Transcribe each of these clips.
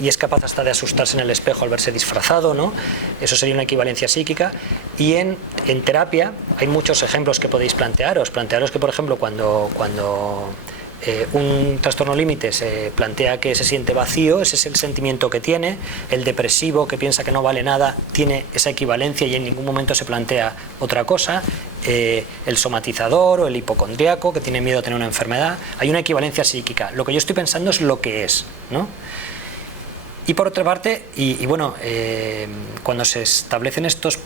y es capaz hasta de asustarse en el espejo al verse disfrazado, ¿no? Eso sería una equivalencia psíquica. Y en terapia hay muchos ejemplos que podéis plantearos. Plantearos que, por ejemplo, cuando un trastorno límite se plantea que se siente vacío, ese es el sentimiento que tiene. El depresivo, que piensa que no vale nada, tiene esa equivalencia y en ningún momento se plantea otra cosa. El somatizador o el hipocondríaco, que tiene miedo a tener una enfermedad. Hay una equivalencia psíquica. Lo que yo estoy pensando es lo que es, ¿no? Y por otra parte, cuando se establecen estos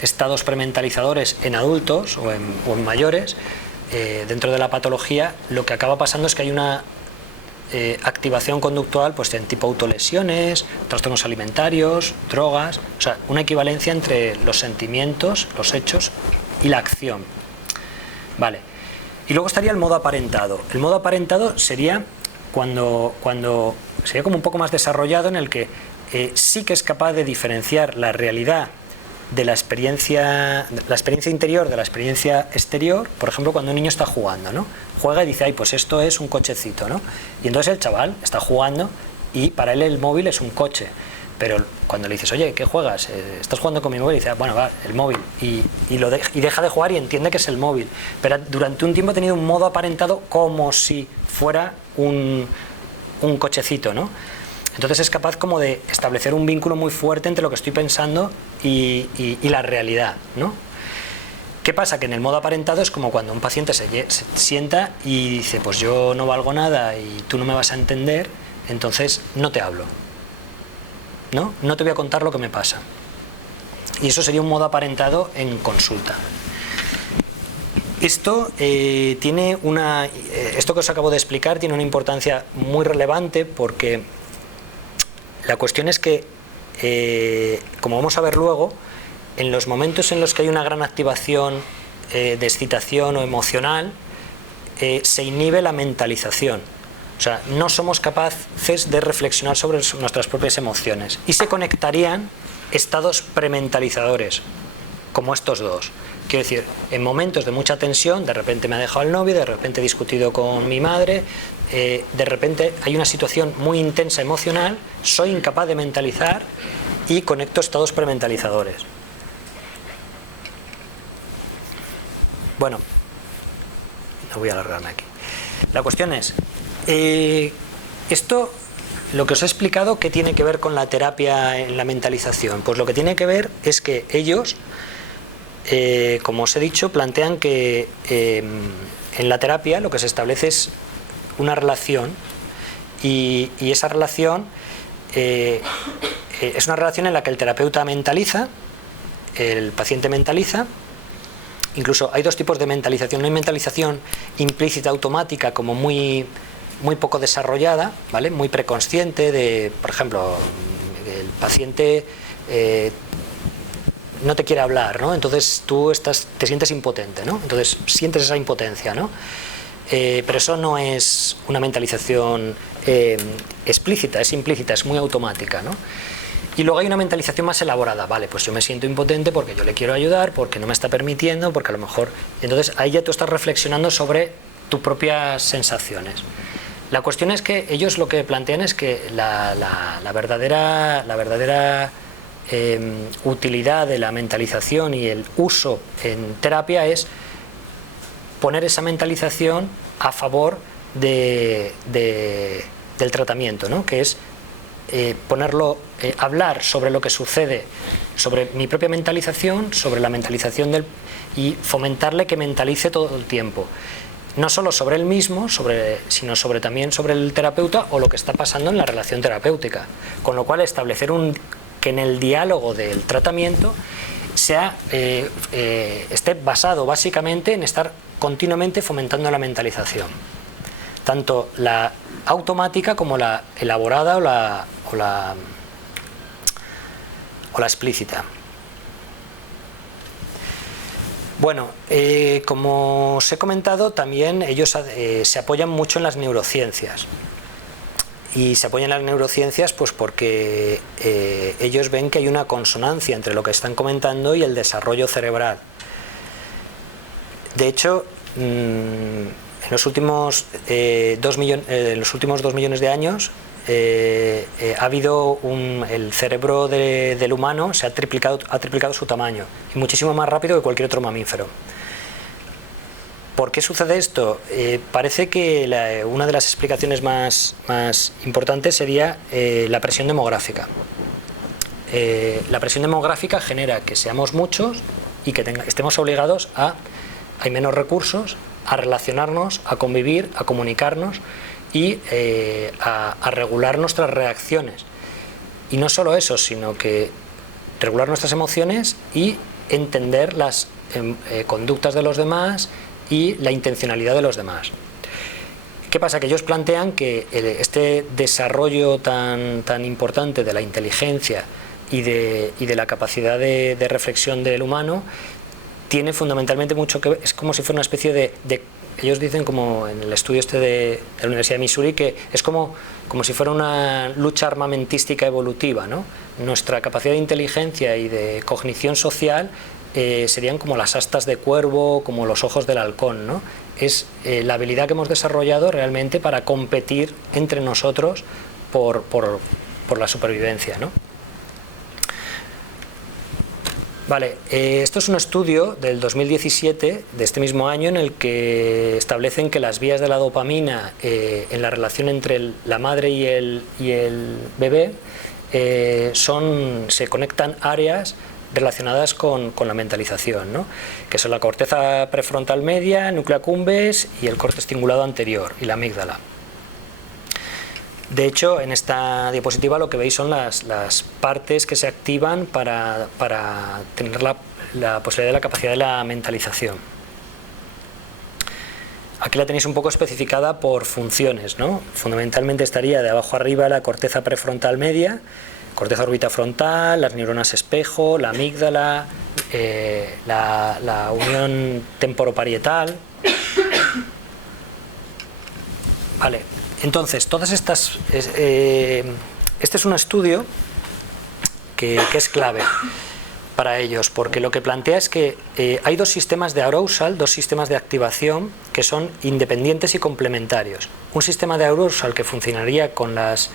estados prementalizadores en adultos o en mayores, dentro de la patología, lo que acaba pasando es que hay una activación conductual, pues en tipo autolesiones, trastornos alimentarios, drogas, o sea, una equivalencia entre los sentimientos, los hechos y la acción. Vale. Y luego estaría el modo aparentado. El modo aparentado sería cuando sería como un poco más desarrollado, en el que sí que es capaz de diferenciar la realidad de la experiencia interior de la experiencia exterior. Por ejemplo, cuando un niño está jugando, ¿no? Juega y dice, ay, pues esto es un cochecito, ¿no? Y entonces el chaval está jugando y para él el móvil es un coche. Pero cuando le dices, oye, ¿qué juegas? ¿Estás jugando con mi móvil? Y dice, bueno, va, el móvil. Y deja de jugar y entiende que es el móvil. Pero durante un tiempo ha tenido un modo aparentado como si fuera un cochecito, ¿no? Entonces es capaz como de establecer un vínculo muy fuerte entre lo que estoy pensando y la realidad, ¿no? ¿Qué pasa? Que en el modo aparentado es como cuando un paciente se sienta y dice, pues yo no valgo nada y tú no me vas a entender, entonces no te hablo, ¿no? No te voy a contar lo que me pasa. Y eso sería un modo aparentado en consulta. Esto esto que os acabo de explicar tiene una importancia muy relevante, porque la cuestión es que, como vamos a ver luego, en los momentos en los que hay una gran activación de excitación o emocional, se inhibe la mentalización. O sea, no somos capaces de reflexionar sobre nuestras propias emociones. Y se conectarían estados prementalizadores, como estos dos. Quiero decir, en momentos de mucha tensión, de repente me ha dejado el novio, de repente he discutido con mi madre, de repente hay una situación muy intensa emocional, soy incapaz de mentalizar y conecto estados prementalizadores. Bueno, no voy a alargarme aquí. La cuestión es, esto, lo que os he explicado, ¿qué tiene que ver con la terapia en la mentalización? Pues lo que tiene que ver es que ellos, como os he dicho, plantean que en la terapia lo que se establece es una relación, y esa relación es una relación en la que el terapeuta mentaliza, el paciente mentaliza. Incluso hay dos tipos de mentalización. Hay mentalización implícita automática, como muy poco desarrollada, ¿vale? Muy preconsciente, de, por ejemplo, el paciente no te quiere hablar, ¿no? Entonces tú te sientes impotente, ¿no? Entonces sientes esa impotencia, ¿no? Pero eso no es una mentalización explícita, es implícita, es muy automática, ¿no? Y luego hay una mentalización más elaborada. Vale, pues yo me siento impotente porque yo le quiero ayudar, porque no me está permitiendo, porque a lo mejor... Entonces ahí ya tú estás reflexionando sobre tus propias sensaciones. La cuestión es que ellos lo que plantean es que la verdadera utilidad de la mentalización y el uso en terapia es poner esa mentalización a favor del tratamiento, ¿no? Que es hablar sobre lo que sucede, sobre mi propia mentalización, sobre la mentalización y fomentarle que mentalice todo el tiempo. No solo sobre él mismo, sino también sobre el terapeuta o lo que está pasando en la relación terapéutica. Con lo cual establecer que en el diálogo del tratamiento esté basado básicamente en estar continuamente fomentando la mentalización. Tanto la automática como la elaborada o la explícita. Bueno, como os he comentado, también ellos se apoyan mucho en las neurociencias. Y se apoyan en las neurociencias pues porque ellos ven que hay una consonancia entre lo que están comentando y el desarrollo cerebral. De hecho, en los últimos 2 millones de años ha habido el cerebro del humano ha triplicado su tamaño, y muchísimo más rápido que cualquier otro mamífero. ¿Por qué sucede esto? Parece que una de las explicaciones más importantes sería la presión demográfica. La presión demográfica genera que seamos muchos y que estemos obligados hay menos recursos, a relacionarnos, a convivir, a comunicarnos y a regular nuestras reacciones. Y no solo eso, sino que regular nuestras emociones y entender las conductas de los demás y la intencionalidad de los demás. ¿Qué pasa? Que ellos plantean que este desarrollo tan importante de la inteligencia y de la capacidad de reflexión del humano tiene fundamentalmente mucho que ver, es como si fuera una especie de ellos dicen, como en el estudio de la Universidad de Missouri, que es como si fuera una lucha armamentística evolutiva, ¿no? Nuestra capacidad de inteligencia y de cognición social serían como las astas de cuervo, como los ojos del halcón, ¿no? Es la habilidad que hemos desarrollado realmente para competir entre nosotros por la supervivencia, ¿no? Vale, esto es un estudio del 2017, de este mismo año, en el que establecen que las vías de la dopamina en la relación entre la madre y el bebé se conectan áreas relacionadas con la mentalización, ¿no? Que son la corteza prefrontal media, núcleo accumbens y el corte cingulado anterior y la amígdala. De hecho, en esta diapositiva lo que veis son las partes que se activan para tener la posibilidad de la capacidad de la mentalización. Aquí la tenéis un poco especificada por funciones, ¿no? Fundamentalmente estaría de abajo arriba la corteza prefrontal media, corteza orbitofrontal, las neuronas espejo, la amígdala, la unión temporoparietal. Vale. Entonces, todas estas... este es un estudio que es clave para ellos, porque lo que plantea es que hay dos sistemas de arousal, dos sistemas de activación que son independientes y complementarios. Un sistema de arousal que funcionaría con las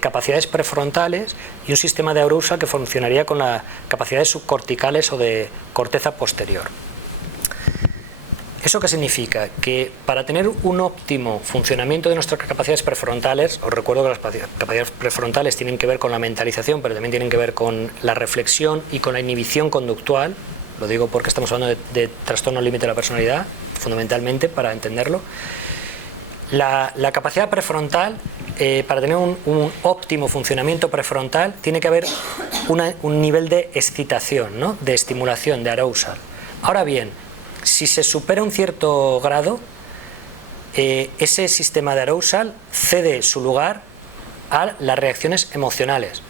capacidades prefrontales y un sistema de arousal que funcionaría con las capacidades subcorticales o de corteza posterior. ¿Eso qué significa? Que para tener un óptimo funcionamiento de nuestras capacidades prefrontales, os recuerdo que las capacidades prefrontales tienen que ver con la mentalización, pero también tienen que ver con la reflexión y con la inhibición conductual, lo digo porque estamos hablando de trastorno límite de la personalidad, fundamentalmente, para entenderlo. La capacidad prefrontal, para tener un óptimo funcionamiento prefrontal, tiene que haber un nivel de excitación, ¿no? De estimulación, de arousal. Ahora bien, si se supera un cierto grado, ese sistema de arousal cede su lugar a las reacciones emocionales.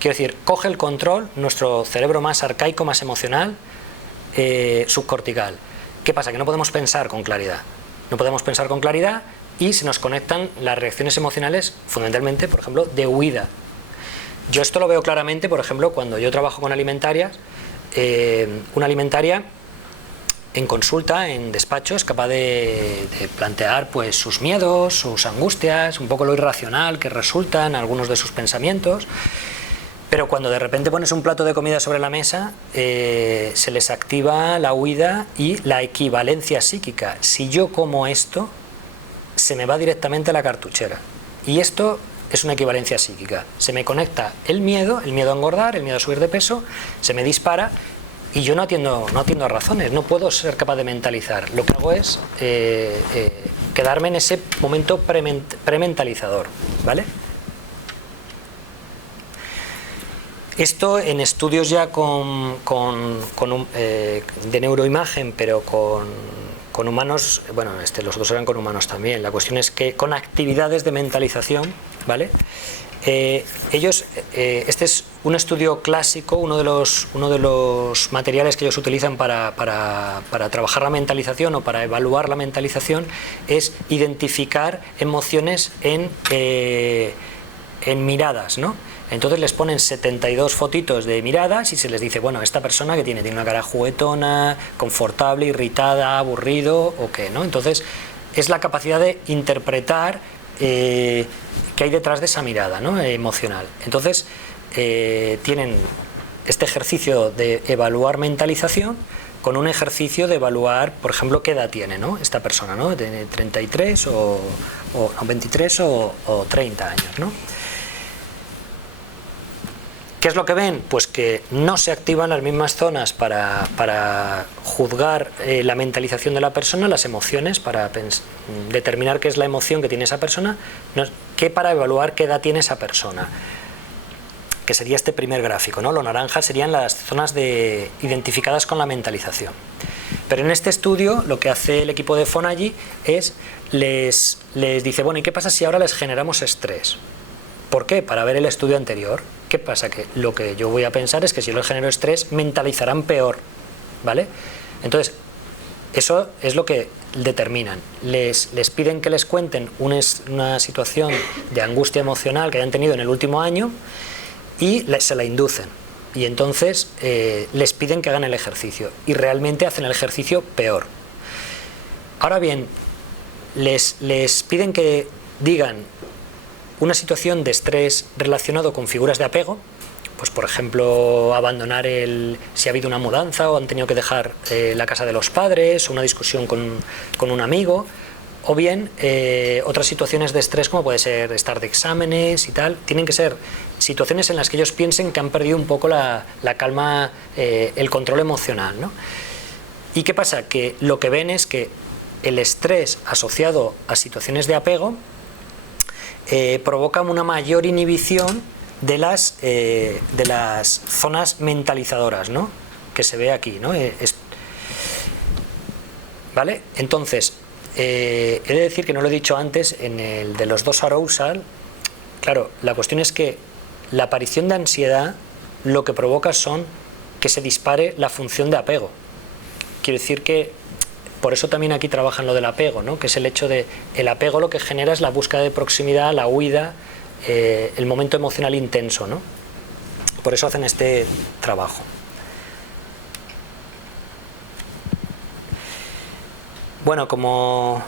Quiero decir, coge el control nuestro cerebro más arcaico, más emocional, subcortical. ¿Qué pasa? Que no podemos pensar con claridad. No podemos pensar con claridad y se nos conectan las reacciones emocionales, fundamentalmente, por ejemplo, de huida. Yo esto lo veo claramente, por ejemplo, cuando yo trabajo con alimentarias. Una alimentaria en consulta, en despacho, es capaz de plantear pues sus miedos, sus angustias, un poco lo irracional que resultan algunos de sus pensamientos, pero cuando de repente pones un plato de comida sobre la mesa, se les activa la huida y la equivalencia psíquica. Si yo como esto, se me va directamente a la cartuchera. Y esto es una equivalencia psíquica. Se me conecta el miedo a engordar, el miedo a subir de peso, se me dispara. Y yo no atiendo a razones, no puedo ser capaz de mentalizar. Lo que hago es quedarme en ese momento prementalizador, ¿vale? Esto en estudios ya de neuroimagen, pero con humanos, bueno, los otros eran con humanos también. La cuestión es que con actividades de mentalización, ¿vale? Este es un estudio clásico, uno de los materiales que ellos utilizan para trabajar la mentalización o para evaluar la mentalización es identificar emociones en miradas, ¿no? Entonces les ponen 72 fotitos de miradas y se les dice, bueno, esta persona que tiene una cara juguetona, confortable, irritada, aburrido o qué, ¿no? Entonces es la capacidad de interpretar qué hay detrás de esa mirada, ¿no?, emocional. Entonces, tienen este ejercicio de evaluar mentalización con un ejercicio de evaluar, por ejemplo, qué edad tiene, ¿no?, esta persona, ¿no?, de 33 o 23 o 30 años, ¿no? ¿Qué es lo que ven? Pues que no se activan las mismas zonas para juzgar la mentalización de la persona, las emociones, para determinar qué es la emoción que tiene esa persona, que para evaluar qué edad tiene esa persona, que sería este primer gráfico, ¿no? Lo naranja serían las zonas identificadas con la mentalización. Pero en este estudio lo que hace el equipo de Fonagy es les dice, bueno, ¿y qué pasa si ahora les generamos estrés? ¿Por qué? Para ver el estudio anterior. ¿Qué pasa? Que lo que yo voy a pensar es que si yo les genero estrés, mentalizarán peor, ¿vale? Entonces, eso es lo que determinan. Les piden que les cuenten una situación de angustia emocional que hayan tenido en el último año y se la inducen. Y entonces les piden que hagan el ejercicio. Y realmente hacen el ejercicio peor. Ahora bien, les piden que digan una situación de estrés relacionado con figuras de apego, pues por ejemplo abandonar si ha habido una mudanza o han tenido que dejar la casa de los padres, una discusión con un amigo, o bien otras situaciones de estrés como puede ser estar de exámenes y tal. Tienen que ser situaciones en las que ellos piensen que han perdido un poco la calma, el control emocional, ¿no? ¿Y qué pasa? Que lo que ven es que el estrés asociado a situaciones de apego provoca una mayor inhibición de las zonas mentalizadoras, ¿no?, que se ve aquí, ¿no? ¿Vale? Entonces, he de decir que no lo he dicho antes, en el de los dos arousal, claro, la cuestión es que la aparición de ansiedad lo que provoca son que se dispare la función de apego. Quiere decir que por eso también aquí trabajan lo del apego, ¿no?, que es el hecho de el apego lo que genera es la búsqueda de proximidad, la huida, el momento emocional intenso, ¿no? Por eso hacen este trabajo. Bueno, como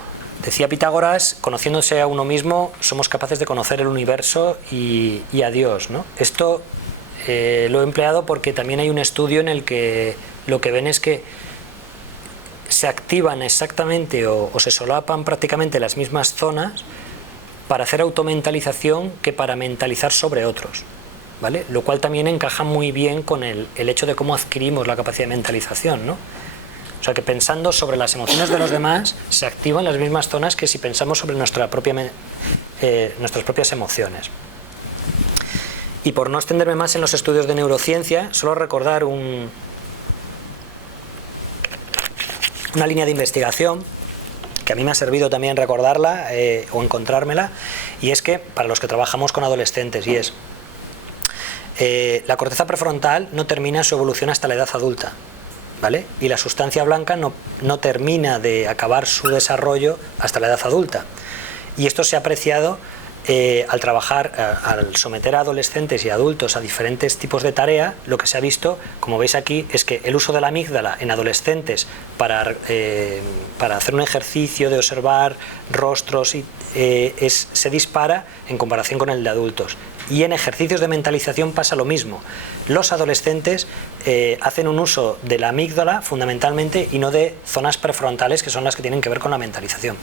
decía Pitágoras, conociéndose a uno mismo somos capaces de conocer el universo y a Dios, ¿no? Esto lo he empleado porque también hay un estudio en el que lo que ven es que se activan exactamente o se solapan prácticamente las mismas zonas para hacer automentalización que para mentalizar sobre otros, ¿vale? Lo cual también encaja muy bien con el hecho de cómo adquirimos la capacidad de mentalización, ¿no? O sea, que pensando sobre las emociones de los demás se activan las mismas zonas que si pensamos sobre nuestras propias emociones. Y por no extenderme más en los estudios de neurociencia, solo recordar una línea de investigación que a mí me ha servido también recordarla o encontrármela, y es que para los que trabajamos con adolescentes, y es la corteza prefrontal no termina su evolución hasta la edad adulta, ¿vale? Y la sustancia blanca no termina de acabar su desarrollo hasta la edad adulta. Y esto se ha apreciado al trabajar, al someter a adolescentes y adultos a diferentes tipos de tarea. Lo que se ha visto, como veis aquí, es que el uso de la amígdala en adolescentes para hacer un ejercicio de observar rostros se dispara en comparación con el de adultos. Y en ejercicios de mentalización pasa lo mismo. Los adolescentes hacen un uso de la amígdala fundamentalmente y no de zonas prefrontales, que son las que tienen que ver con la mentalización.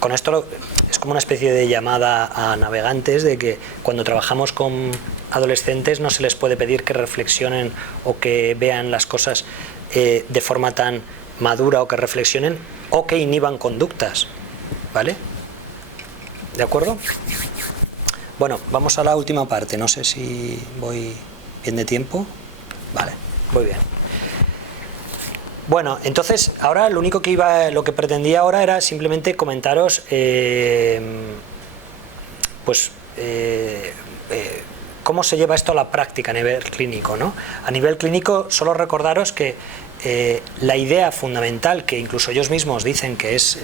Con esto es como una especie de llamada a navegantes de que cuando trabajamos con adolescentes no se les puede pedir que reflexionen o que vean las cosas de forma tan madura, o que reflexionen o que inhiban conductas, ¿vale? ¿De acuerdo? Bueno, vamos a la última parte. No sé si voy bien de tiempo. Vale, muy bien. Bueno, entonces ahora lo que pretendía ahora era simplemente comentaros cómo se lleva esto a la práctica a nivel clínico, ¿no? A nivel clínico, solo recordaros que la idea fundamental, que incluso ellos mismos dicen que es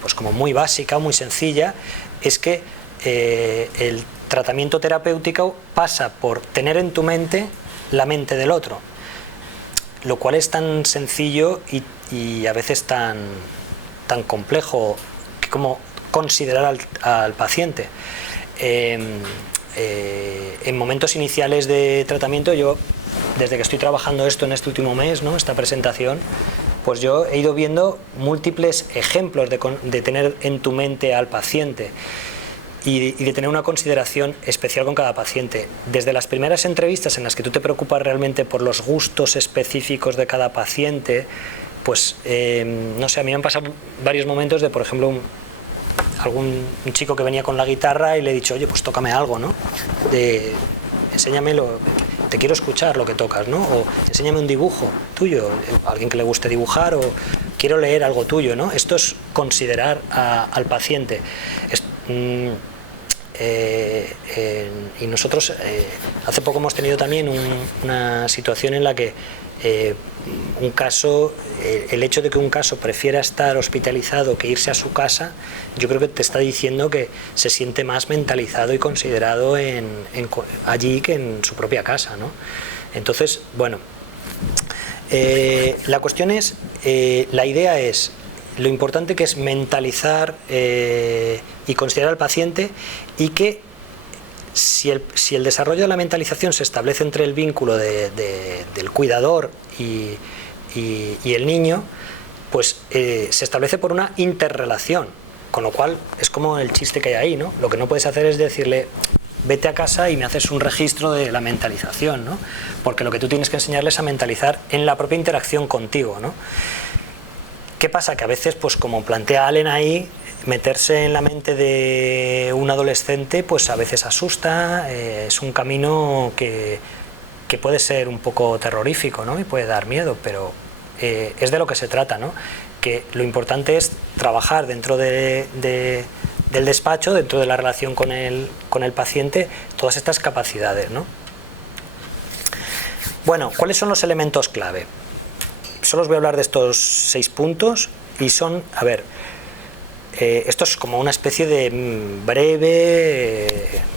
pues como muy básica, muy sencilla, es que el tratamiento terapéutico pasa por tener en tu mente la mente del otro, lo cual es tan sencillo y a veces tan tan complejo como considerar al paciente. En momentos iniciales de tratamiento, yo, desde que estoy trabajando esto en este último mes, ¿no?, esta presentación, pues yo he ido viendo múltiples ejemplos de tener en tu mente al paciente y de tener una consideración especial con cada paciente. Desde las primeras entrevistas en las que tú te preocupas realmente por los gustos específicos de cada paciente, pues no sé, a mí me han pasado varios momentos de, por ejemplo, un chico que venía con la guitarra y le he dicho, oye, pues tócame algo, ¿no? Enséñamelo, te quiero escuchar lo que tocas, ¿no? O enséñame un dibujo tuyo, a alguien que le guste dibujar, o quiero leer algo tuyo, ¿no? Esto es considerar al paciente. Y nosotros hace poco hemos tenido también una situación en la que un caso, el hecho de que un caso prefiera estar hospitalizado que irse a su casa, yo creo que te está diciendo que se siente más mentalizado y considerado allí que en su propia casa, ¿no? Entonces, bueno, la cuestión es, la idea es, lo importante que es mentalizar y considerar al paciente, y que si el desarrollo de la mentalización se establece entre el vínculo del cuidador y el niño, pues se establece por una interrelación, con lo cual es como el chiste que hay ahí, ¿no? Lo que no puedes hacer es decirle, vete a casa y me haces un registro de la mentalización, ¿no? Porque lo que tú tienes que enseñarles es a mentalizar en la propia interacción contigo, ¿no? ¿Qué pasa? Que a veces, pues como plantea Allen ahí, meterse en la mente de un adolescente pues a veces asusta, es un camino que puede ser un poco terrorífico, ¿no? Y puede dar miedo, pero es de lo que se trata, ¿no? Que lo importante es trabajar dentro del despacho, dentro de la relación con el paciente, todas estas capacidades, ¿no? Bueno, ¿cuáles son los elementos clave? Solo os voy a hablar de estos 6 puntos y son, a ver, esto es como una especie de breve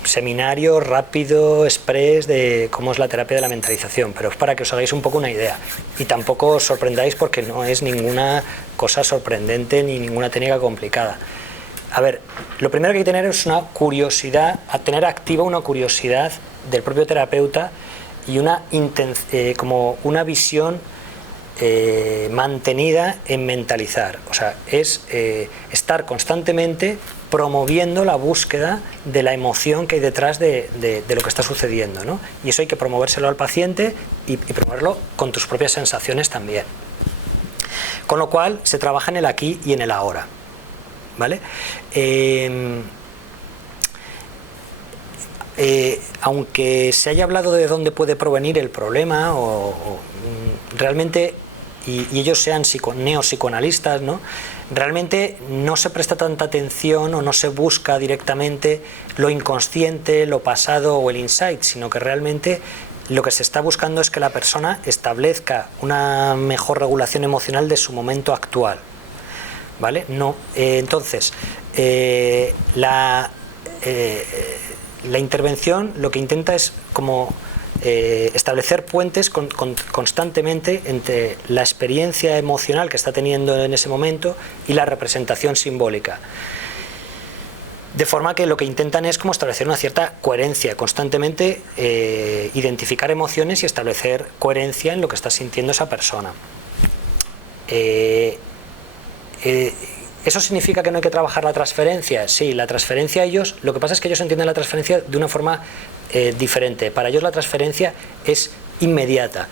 seminario rápido, express, de cómo es la terapia de la mentalización, pero es para que os hagáis un poco una idea y tampoco os sorprendáis porque no es ninguna cosa sorprendente ni ninguna técnica complicada. A ver, lo primero que hay que tener es una curiosidad, a tener activa una curiosidad del propio terapeuta y como una visión mantenida en mentalizar, o sea, es estar constantemente promoviendo la búsqueda de la emoción que hay detrás de lo que está sucediendo, ¿no? Y eso hay que promovérselo al paciente y promoverlo con tus propias sensaciones también. Con lo cual se trabaja en el aquí y en el ahora, ¿vale? Aunque se haya hablado de dónde puede provenir el problema realmente, y ellos sean neopsicoanalistas, ¿no? Realmente no se presta tanta atención o no se busca directamente lo inconsciente, lo pasado o el insight, sino que realmente lo que se está buscando es que la persona establezca una mejor regulación emocional de su momento actual, ¿vale? No, entonces, la intervención lo que intenta es como establecer puentes constantemente entre la experiencia emocional que está teniendo en ese momento y la representación simbólica. De forma que lo que intentan es como establecer una cierta coherencia, constantemente identificar emociones y establecer coherencia en lo que está sintiendo esa persona. ¿Eso significa que no hay que trabajar la transferencia? Sí, la transferencia lo que pasa es que ellos entienden la transferencia de una forma diferente. Para ellos la transferencia es inmediata,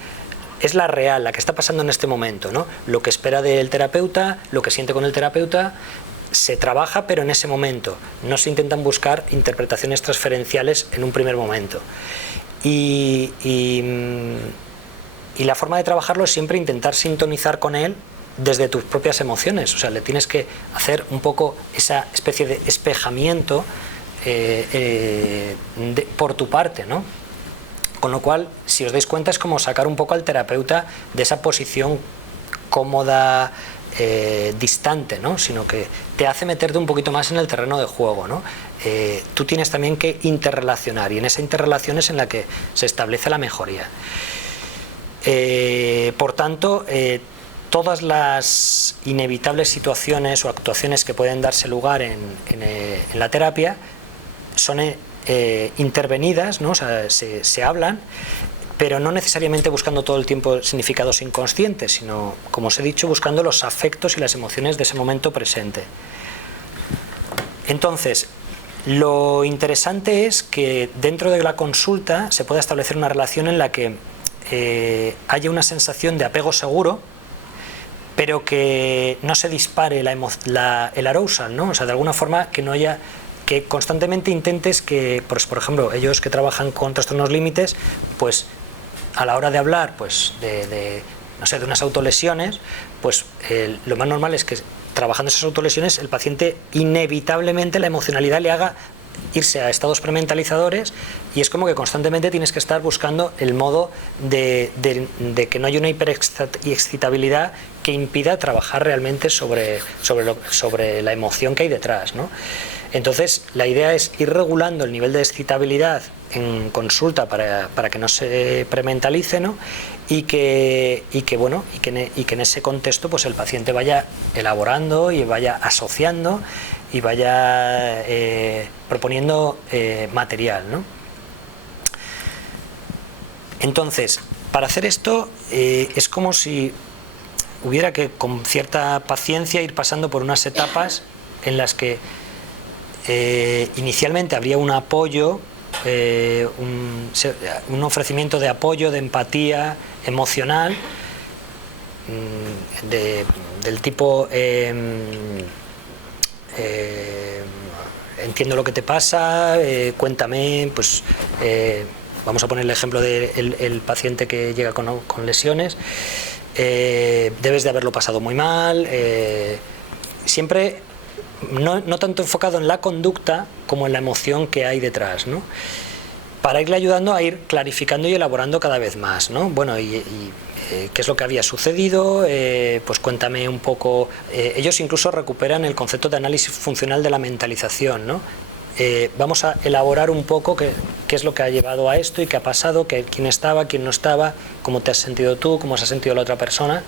es la real, la que está pasando en este momento, ¿no? Lo que espera del terapeuta, lo que siente con el terapeuta, se trabaja pero en ese momento. No se intentan buscar interpretaciones transferenciales en un primer momento. Y la forma de trabajarlo es siempre intentar sintonizar con él desde tus propias emociones, o sea, le tienes que hacer un poco esa especie de espejamiento por tu parte, ¿no? Con lo cual, si os dais cuenta, es como sacar un poco al terapeuta de esa posición cómoda, distante, ¿no? Sino que te hace meterte un poquito más en el terreno de juego, ¿no? Tú tienes también que interrelacionar, y en esa interrelación es en la que se establece la mejoría. Por tanto, todas las inevitables situaciones o actuaciones que pueden darse lugar en la terapia son intervenidas, ¿no? O sea, se hablan, pero no necesariamente buscando todo el tiempo significados inconscientes, sino, como os he dicho, buscando los afectos y las emociones de ese momento presente. Entonces, lo interesante es que dentro de la consulta se pueda establecer una relación en la que haya una sensación de apego seguro, pero que no se dispare el arousal, ¿no? O sea, de alguna forma que no haya, que constantemente intentes que, pues, por ejemplo, ellos que trabajan con trastornos límites, pues a la hora de hablar, pues no sé, de unas autolesiones, pues lo más normal es que trabajando esas autolesiones el paciente inevitablemente la emocionalidad le haga irse a estados prementalizadores, y es como que constantemente tienes que estar buscando el modo de que no haya una hiperexcitabilidad que impida trabajar realmente sobre la emoción que hay detrás, ¿no? Entonces la idea es ir regulando el nivel de excitabilidad en consulta para que no se prementalice, ¿no? y que en ese contexto pues el paciente vaya elaborando y vaya asociando y vaya proponiendo material, ¿no? Entonces, para hacer esto es como si hubiera que, con cierta paciencia, ir pasando por unas etapas en las que inicialmente habría un apoyo, un ofrecimiento de apoyo, de empatía emocional, del tipo entiendo lo que te pasa, cuéntame, pues vamos a poner el ejemplo del paciente que llega con lesiones, debes de haberlo pasado muy mal, siempre no tanto enfocado en la conducta como en la emoción que hay detrás, ¿no? Para irle ayudando a ir clarificando y elaborando cada vez más, ¿no? Bueno, qué es lo que había sucedido, pues cuéntame un poco. Ellos incluso recuperan el concepto de análisis funcional de la mentalización, ¿no? Vamos a elaborar un poco qué es lo que ha llevado a esto y qué ha pasado, quién estaba, quién no estaba, cómo te has sentido tú, cómo se ha sentido la otra persona,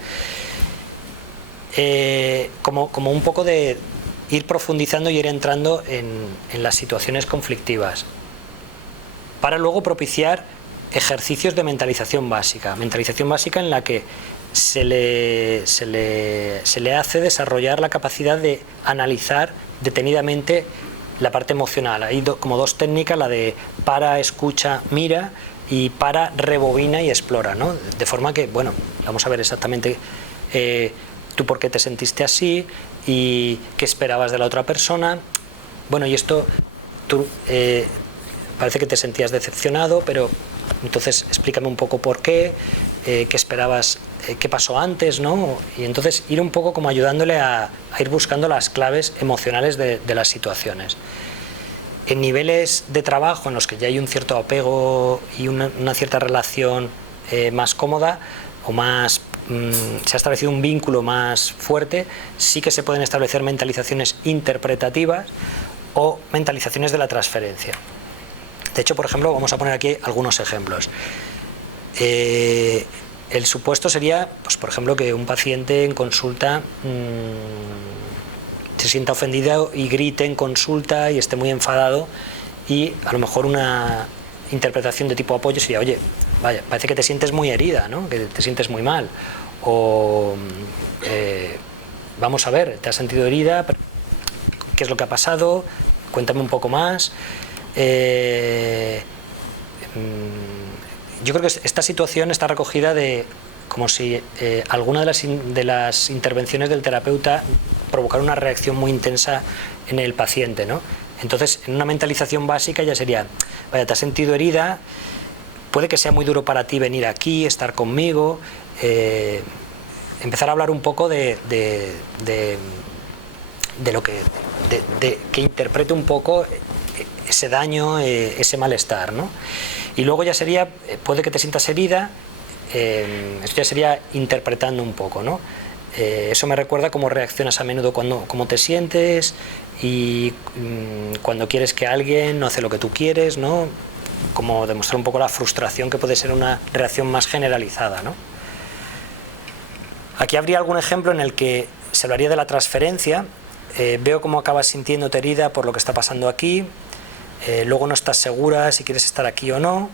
como un poco de ir profundizando y ir entrando en las situaciones conflictivas, para luego propiciar ejercicios de mentalización básica en la que se le hace desarrollar la capacidad de analizar detenidamente la parte emocional. Hay como dos técnicas, la de para, escucha, mira, y para, rebobina y explora, ¿no? De forma que, bueno, vamos a ver exactamente tú por qué te sentiste así y qué esperabas de la otra persona. Bueno, y esto tú parece que te sentías decepcionado, pero entonces explícame un poco por qué, qué esperabas, qué pasó antes, ¿no? Y entonces ir un poco como ayudándole a ir buscando las claves emocionales de las situaciones. En niveles de trabajo en los que ya hay un cierto apego y una cierta relación más cómoda o más se ha establecido un vínculo más fuerte, sí que se pueden establecer mentalizaciones interpretativas o mentalizaciones de la transferencia. De hecho, por ejemplo, vamos a poner aquí algunos ejemplos. El supuesto sería, pues, por ejemplo, que un paciente en consulta se sienta ofendido y grite en consulta y esté muy enfadado, y a lo mejor una interpretación de tipo apoyo sería: oye, vaya, parece que te sientes muy herida, ¿no? Que te sientes muy mal, o vamos a ver, ¿te has sentido herida? ¿Qué es lo que ha pasado? Cuéntame un poco más. Yo creo que esta situación está recogida como si alguna de las intervenciones del terapeuta provocara una reacción muy intensa en el paciente, ¿no? Entonces, en una mentalización básica ya sería: vaya, te has sentido herida, puede que sea muy duro para ti venir aquí, estar conmigo, empezar a hablar un poco de lo que interprete un poco ese daño, ese malestar, ¿no? Y luego ya sería, puede que te sientas herida, esto ya sería interpretando un poco, ¿no? Eso me recuerda cómo reaccionas a menudo, cómo te sientes, y cuando quieres que alguien no hace lo que tú quieres, ¿no? Como demostrar un poco la frustración, que puede ser una reacción más generalizada, ¿no? Aquí habría algún ejemplo en el que se hablaría de la transferencia. Veo cómo acabas sintiéndote herida por lo que está pasando aquí. Luego no estás segura si quieres estar aquí o no.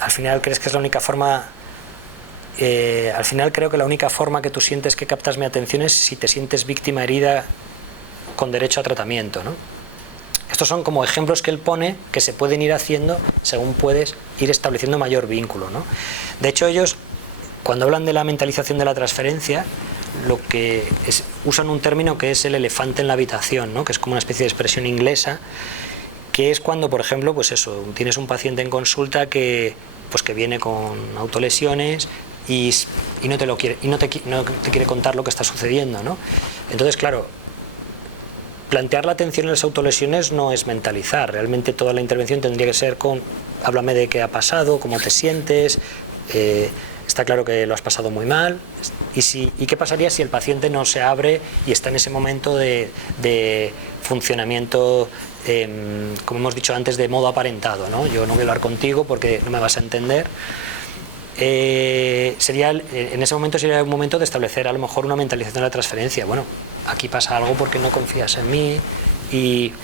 Al final crees que es la única forma. Al final creo que la única forma que tú sientes que captas mi atención es si te sientes víctima herida con derecho a tratamiento, ¿no? Estos son como ejemplos que él pone que se pueden ir haciendo según puedes ir estableciendo mayor vínculo, ¿no? De hecho, ellos, cuando hablan de la mentalización de la transferencia, usan un término que es el elefante en la habitación, ¿no? Que es como una especie de expresión inglesa, que es cuando, por ejemplo, pues eso, tienes un paciente en consulta que viene con autolesiones y no te quiere contar lo que está sucediendo, ¿no? Entonces, claro, plantear la atención en las autolesiones no es mentalizar. Realmente toda la intervención tendría que ser con háblame de qué ha pasado, cómo te sientes, está claro que lo has pasado muy mal, y qué pasaría si el paciente no se abre y está en ese momento de funcionamiento, como hemos dicho antes, de modo aparentado, ¿no? Yo no voy a hablar contigo porque no me vas a entender. En ese momento sería un momento de establecer a lo mejor una mentalización de la transferencia. Bueno, aquí pasa algo porque no confías en mí,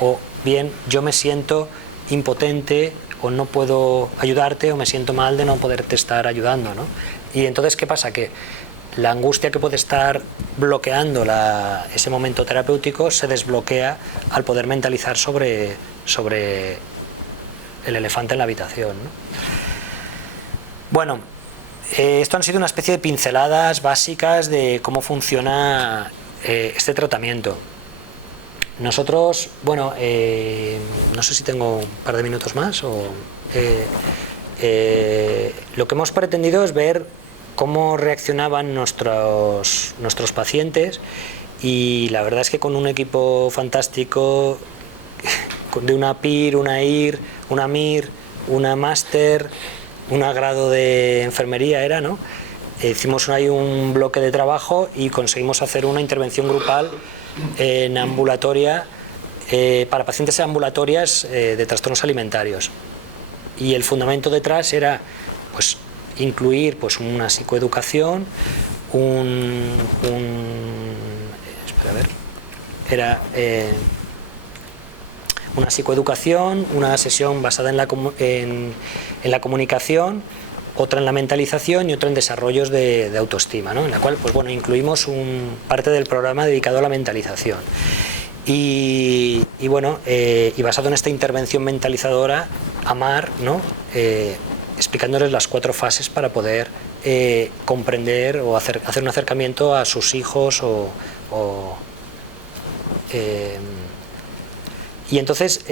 o bien yo me siento impotente o no puedo ayudarte, o me siento mal de no poderte estar ayudando, ¿no? Y entonces, ¿qué pasa? Que la angustia que puede estar bloqueando ese momento terapéutico se desbloquea al poder mentalizar sobre el elefante en la habitación, ¿no? Bueno, esto han sido una especie de pinceladas básicas de cómo funciona este tratamiento. Nosotros, bueno, no sé si tengo un par de minutos más, lo que hemos pretendido es ver cómo reaccionaban nuestros pacientes, y la verdad es que con un equipo fantástico de una PIR, una IR, una MIR, una máster, un grado de enfermería era, ¿no? Hicimos ahí un bloque de trabajo y conseguimos hacer una intervención grupal en ambulatoria para pacientes ambulatorias de trastornos alimentarios. Y el fundamento detrás era pues incluir pues una psicoeducación, una psicoeducación, una sesión basada en la comunicación, otra en la mentalización y otra en desarrollos de autoestima, ¿no? En la cual pues bueno, incluimos parte del programa dedicado a la mentalización. Y bueno, y basado en esta intervención mentalizadora, AMAR, ¿no? Explicándoles las 4 fases para poder comprender o hacer un acercamiento a sus hijos y entonces,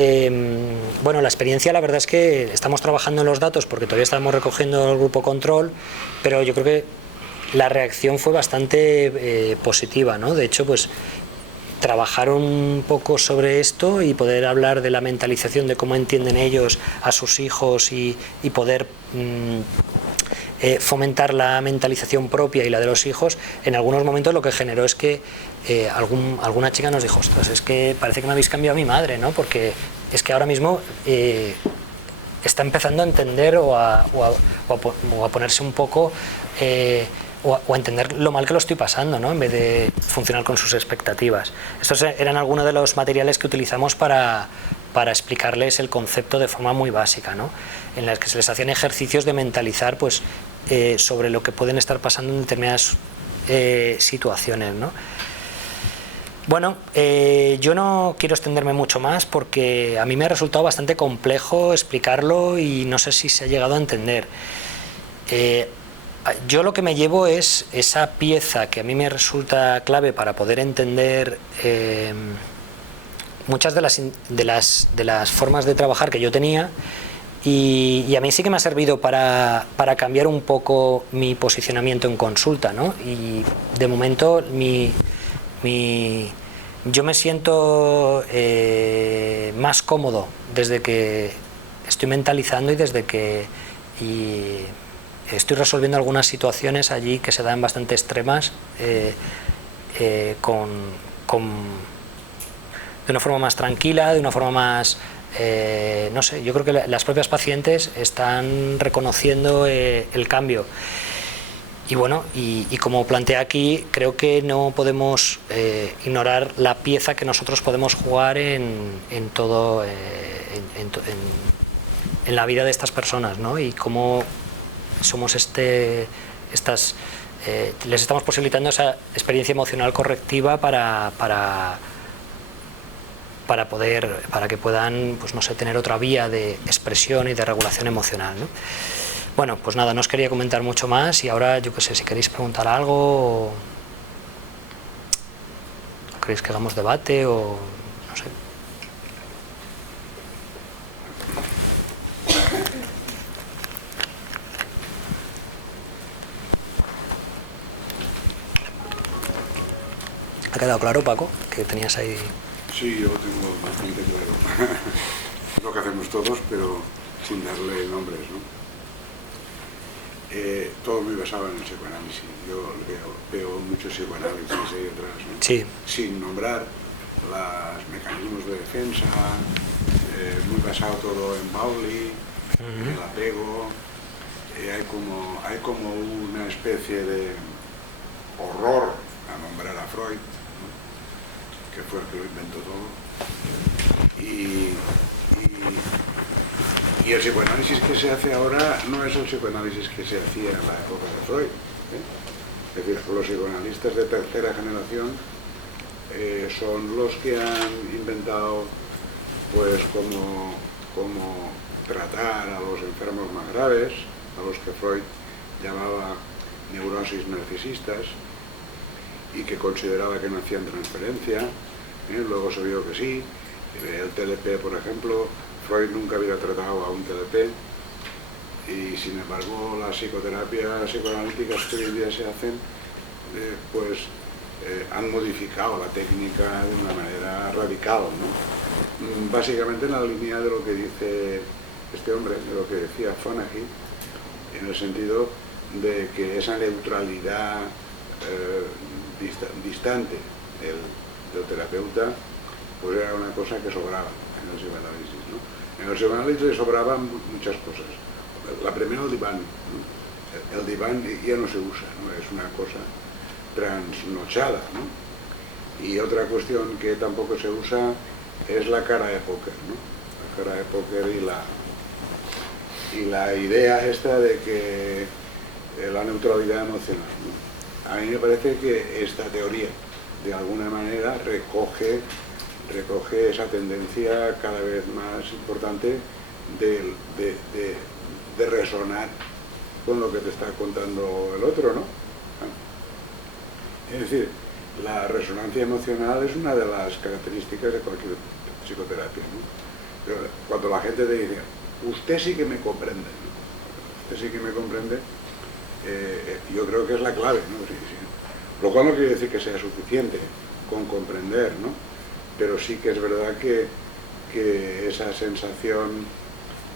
bueno, la experiencia, la verdad es que estamos trabajando en los datos porque todavía estamos recogiendo el grupo control, pero yo creo que la reacción fue bastante positiva, ¿no? De hecho, pues trabajar un poco sobre esto y poder hablar de la mentalización, de cómo entienden ellos a sus hijos y poder fomentar la mentalización propia y la de los hijos, en algunos momentos lo que generó es que alguna chica nos dijo, ostras, es que parece que me habéis cambiado a mi madre, ¿no? Porque es que ahora mismo está empezando a entender o a ponerse un poco o a entender lo mal que lo estoy pasando, ¿no? En vez de funcionar con sus expectativas. Estos eran algunos de los materiales que utilizamos para explicarles el concepto de forma muy básica, ¿no? En las que se les hacían ejercicios de mentalizar pues, sobre lo que pueden estar pasando en determinadas situaciones, ¿no? Bueno, yo no quiero extenderme mucho más porque a mí me ha resultado bastante complejo explicarlo y no sé si se ha llegado a entender. Yo lo que me llevo es esa pieza que a mí me resulta clave para poder entender muchas de las formas de trabajar que yo tenía, y a mí sí que me ha servido para cambiar un poco mi posicionamiento en consulta, ¿no? Y de momento yo me siento más cómodo desde que estoy mentalizando y desde que estoy resolviendo algunas situaciones allí que se dan bastante extremas de una forma más tranquila, de una forma más... no sé, yo creo que las propias pacientes están reconociendo el cambio. bueno, y como planteé aquí, creo que no podemos ignorar la pieza que nosotros podemos jugar en todo, en la vida de estas personas, ¿no? Y cómo somos les estamos posibilitando esa experiencia emocional correctiva para que puedan, pues no sé, tener otra vía de expresión y de regulación emocional, ¿no? Bueno, pues nada, no os quería comentar mucho más y ahora, yo qué sé, si queréis preguntar algo o queréis que hagamos debate o no sé. ¿Ha quedado claro, Paco, que tenías ahí? Sí, yo tengo bastante claro. Es lo que hacemos todos, pero sin darle nombres, ¿no? Todo muy basado en el psicoanálisis. Yo veo mucho psicoanálisis ahí atrás, ¿no? Sí. Sin nombrar los mecanismos de defensa, muy basado todo en Pauli, el apego. Hay como una especie de horror a nombrar a Freud, ¿no? Que fue el que lo inventó todo. Y el psicoanálisis que se hace ahora no es el psicoanálisis que se hacía en la época de Freud, ¿eh? Es decir, los psicoanalistas de tercera generación son los que han inventado pues cómo tratar a los enfermos más graves, a los que Freud llamaba neurosis narcisistas y que consideraba que no hacían transferencia, luego se vio que sí. El TLP, por ejemplo, Freud nunca había tratado a un TLP y sin embargo las psicoterapias psicoanalíticas que hoy en día se hacen han modificado la técnica de una manera radical, ¿no? Básicamente en la línea de lo que dice este hombre, de lo que decía Fonagy, en el sentido de que esa neutralidad distante del terapeuta pues era una cosa que sobraba en el psicoanálisis, ¿no? En el psicoanálisis sobraban muchas cosas. La primera, el diván, ¿no? El diván ya no se usa, ¿no? Es una cosa trasnochada, ¿no? Y otra cuestión que tampoco se usa es la cara de póker, ¿no? La cara de póker y la idea esta de que la neutralidad emocional, ¿no? A mí me parece que esta teoría de alguna manera recoge esa tendencia cada vez más importante de resonar con lo que te está contando el otro, ¿no? Es decir, la resonancia emocional es una de las características de cualquier psicoterapia, ¿no? Pero cuando la gente te dice, usted sí que me comprende, ¿no? Usted sí que me comprende, yo creo que es la clave, ¿no? Sí. Lo cual no quiere decir que sea suficiente con comprender, ¿no? Pero sí que es verdad que esa sensación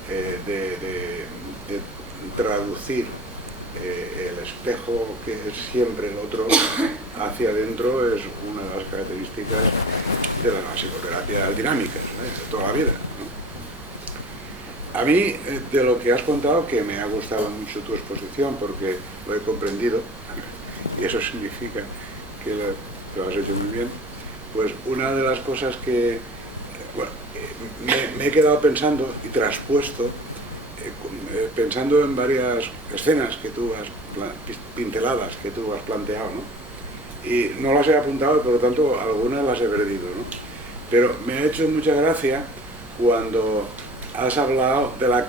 de traducir el espejo que es siempre el otro hacia adentro es una de las características de las psicoterapias dinámicas, ¿no? De toda la vida, ¿no? A mí, de lo que has contado, que me ha gustado mucho tu exposición porque lo he comprendido, y eso significa que lo has hecho muy bien, pues una de las cosas que me he quedado pensando y traspuesto, pensando en varias escenas que tú has, pinceladas que tú has planteado, ¿no? Y no las he apuntado, por lo tanto algunas las he perdido, ¿no? Pero me ha hecho mucha gracia cuando has hablado de la